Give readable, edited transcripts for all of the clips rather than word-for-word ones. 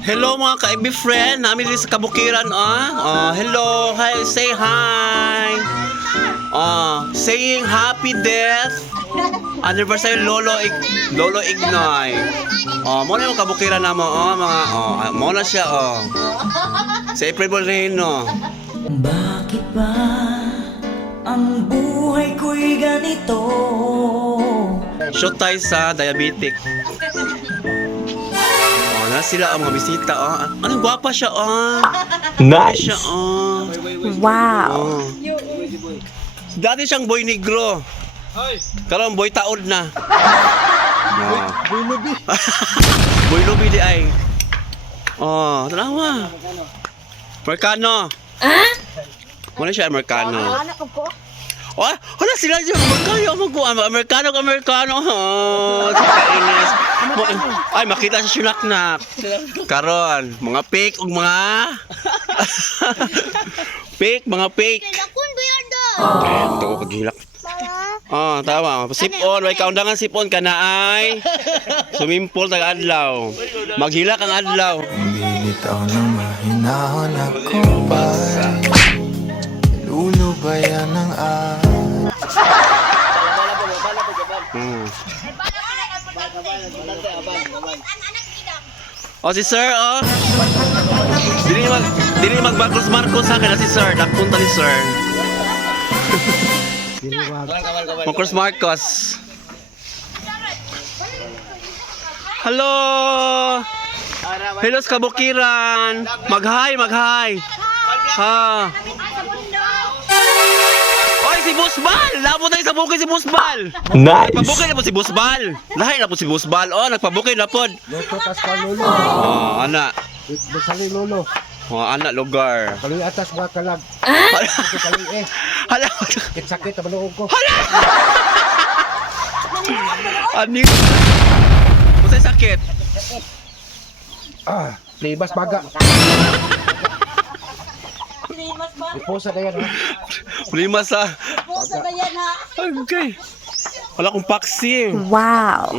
Hello mga ka-FB friend, namin din sa Kabukiran hello, hi, say hi. Saying happy death anniversary Lolo Ignoy. Mo na yung Kabukiran na mo, mga mo na siya sa April Moreno. Bakit ba ang buhay ko'y ganito? Shoot tayo sa diabetic. Na sila ang mga bisita. Anong gwapa siya. Nice. Siya, Wow. Dati siyang boy negro. Karon boy taod na. Boy lubi. Boy lubi di ay. Tanawa. Amerikano. Muna siya Amerikano. Wala sila dyan. Amerikano. Kainis. Ay, makita sa sunaknak. Karon, mga fake ug mga mga fake. Ito ko paghilak. Tama. Sipon, may kaundangan sipon ka na ay sumimpol tag adlaw. Maghilak ang adlaw. Bibitaw ng mahinahon ako ba'y lulubayan ng si Sir, Dili mag-Marcos sa akin si Sir. Nagpunta ni Sir. Marcos. Hello! Hello sa Kabukiran. Mag-hi. Oy, si Busbal! Labo tayo sa bukid si Busbal! Nice! Nagpabukid na po si Busbal! Lahat na po si Busbal. Nagpabukid na po. Loto tas ka lolo. Anak. Basali lolo. Anak lugar. Kaloy atas mga kalag. Kaloy Hala! sakit ang maluog ko. Ani? Masay sakit? Libas baga. Iposa na yan ha. Lima sa... Okay. Wala kong paksiw. Wow.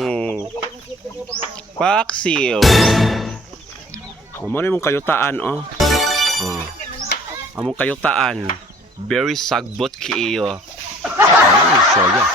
Paksiw. Ano yung kayutaan, among kayutaan. Very sagbot kiyo. Soya.